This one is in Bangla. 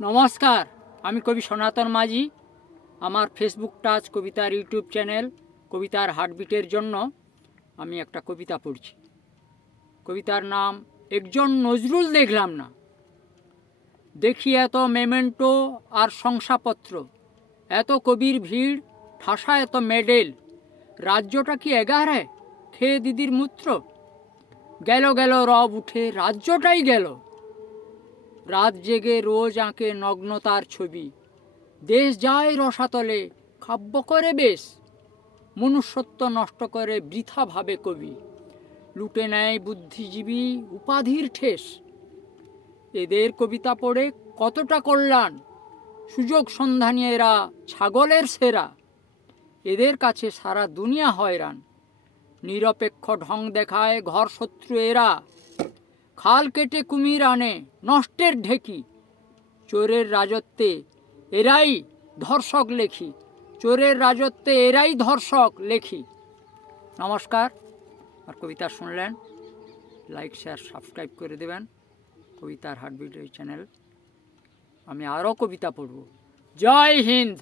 নমস্কার, আমি কবি সনাতন মাঝি। আমার ফেসবুক টাচ কবিতার ইউটিউব চ্যানেল কবিতার হার্টবিটের জন্য আমি একটা কবিতা পড়ছি। কবিতার নাম একজন নজরুল দেখলাম না। দেখি এত মেমেন্টো আর শংসাপত্র, এত কবির ভিড়, ঠাসা এত মেডেল। রাজ্যটা কি এগারে খেয়ে দিদির মূত্র? গেল গেল রব উঠে, রাজ্যটাই গেল। রাত জেগে রোজ আঁকে নগ্নতার ছবি, দেশ যায় রসাতলে কাব্য করে বেশ। মনুষ্যত্ব নষ্ট করে বৃথা ভাবে কবি, লুটে নেয় বুদ্ধিজীবী উপাধির ঠেস। এদের কবিতা পড়ে কতটা কল্যাণ, সুযোগ সন্ধানী এরা ছাগলের সেরা। এদের কাছে সারা দুনিয়া হয়রান, নিরপেক্ষ ঢং দেখায় ঘর শত্রু এরা। খাল কেটে কুমির আনে নষ্টের ঢেকি, চোরের রাজত্বে এরাই ধর্ষক লেখি, চোরের রাজত্বে এরাই ধর্ষক লেখি। নমস্কার, আর কবিতা শুনলেন, লাইক শেয়ার সাবস্ক্রাইব করে দেবেন কবিতার হার্টবিট এই চ্যানেল। আমি আরও কবিতা পড়ব। জয় হিন্দ।